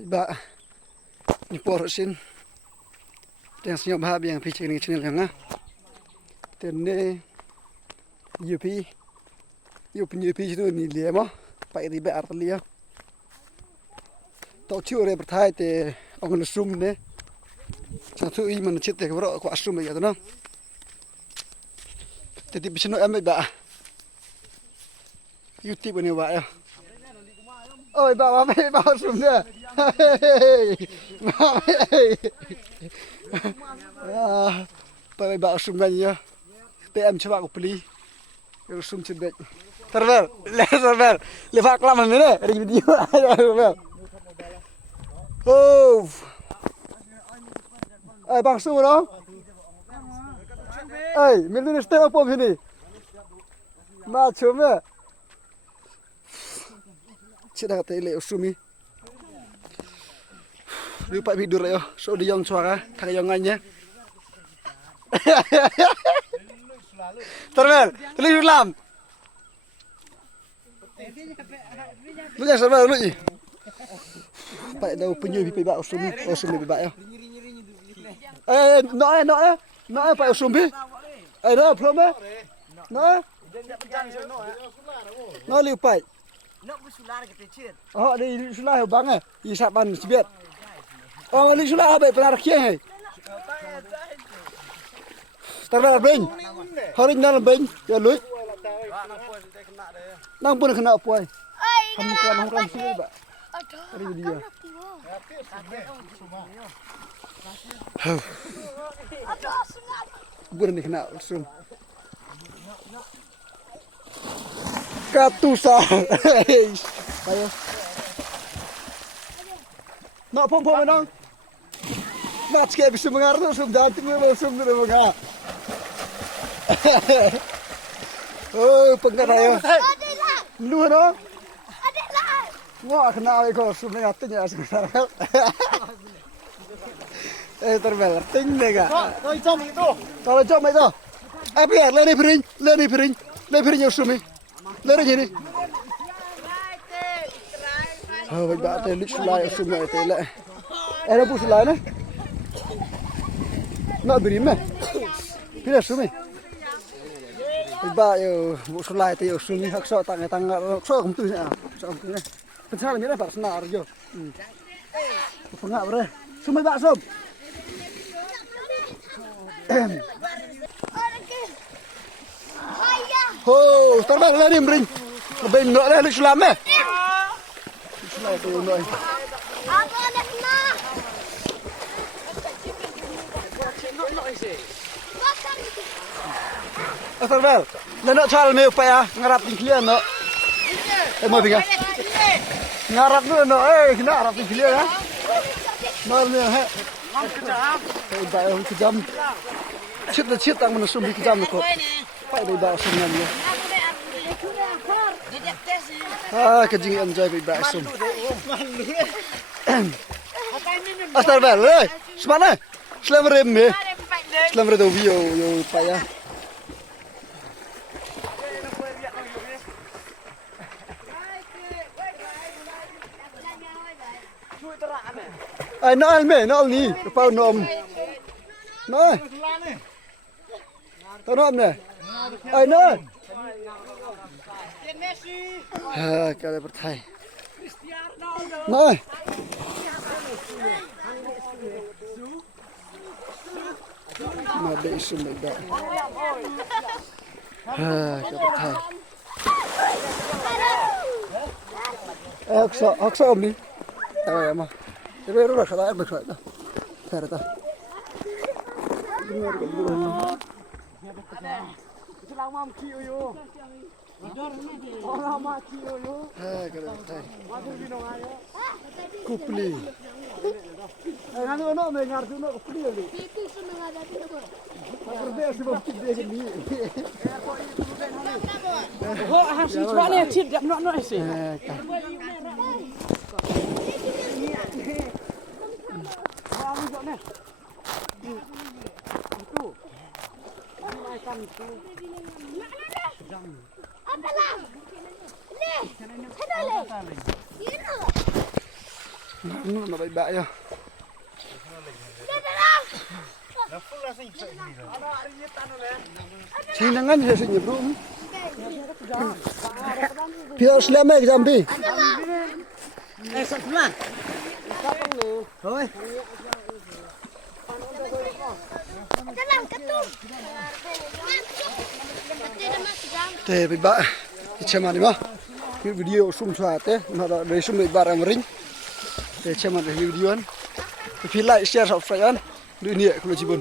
Ba ni porosin. Yang senyum bahab yang pi channel channel yang ah. Tenne yupi yupi itu ni dia mah. Pak di ba artlia. Tau chiu re berthai te ong sum ne. Satu i man chit te bro ko asum ya to no. Teti bisno am ba. YouTube ni ba ya. Ôi bà mẹ bà sum nè. Bà sum này nhá. Tê em cho bạn một pli. Cái sum trên bệ. Server, le phạt làm gì đấy? Đi video này. Oh. Ê bang sum đó. Ê, mình đi stay up hôm nay. Mà chớm nè. Sudah kata ile usumi. Lupa tidur ya. So di yang suara, tak yang nganya. Termel, tulis lam. Lu jangan serba lu ni. Pak dah penyu pi ba usumi, usumi ba ya. No pak usumi. No problem. No lupa. Nó với Sula cái chuyện. Đi Sula bang à, đi sạp ăn biết. Đi Sula bị pernah kia hay. Tara bing. Hari ni dalam bing, ya lu. Nang pun kena apa? Hamkan sini ba. Hari dia. Bukan ni kena sum. Katusa. Ayo. Nak pom menang. Nak sikit bisa mengarut sum dah tu sum tu mengar. Oh, pengat ayo. Lu no? Adiklah. Wah, kenal kau sum ni hatinya sekarang. Terbel, ting lega. Tôi cho mình tu. Kalau jom itu. Biar leni piring yang sumi. Lari sini. Baik ba te lik sulai sumi te le. Era bu sulai na. Nak beri me. Pilih sumi. Baik ba yo bu sulai te yo sumi hak so tang so kum tu nya. So kum tu na. Pensar ni ba senar jo. Pengak bre. Sumi ba sum. Oh, terbang lari mering. Lebih nak lah lu Islam eh. Islam tu nak. Aku ada kena. Terbang. Nak cal me upaya ngarap tingklian nak. Mau tinggal. Ngarap tu nak kena ngarap tingklian ya. Malnya he. Kejam. Cit tang menusum di kejam kok. Pak dah bawa semuanya. Kejing enjoy bawa sum. Asal bel, semana? Selam rem me. Selam rem tu yo paya. Nol me, nol ni, kepau nom. Nol. Tao nom nè. Nol. Cái này bật thay. Nol. Mà để sum lại đó. Cái bật thay. Học sao đi. Tao em à. Cái này rất là bật thay đó. Thay đó. Selamat malam yo. Orang mati yo. Kupli. Nganu no me ngartu no kupli ali. Itu senang ada tu apa? Berbeza sebab kita ni. Oh, hasil soalnya cip dak nok sih. Nó bậy bạ yo. Sinangan saya senyum rum. Pihak selama jambi. Sebelah. Rồi. Dalam ketum. Teh bậy bạ. Cuma ni mah. Video sum suate, nara dari sum barang ring. Teh cuma dari videoan. Tapi like, share, subscribe kan. Dunia kalau jibun.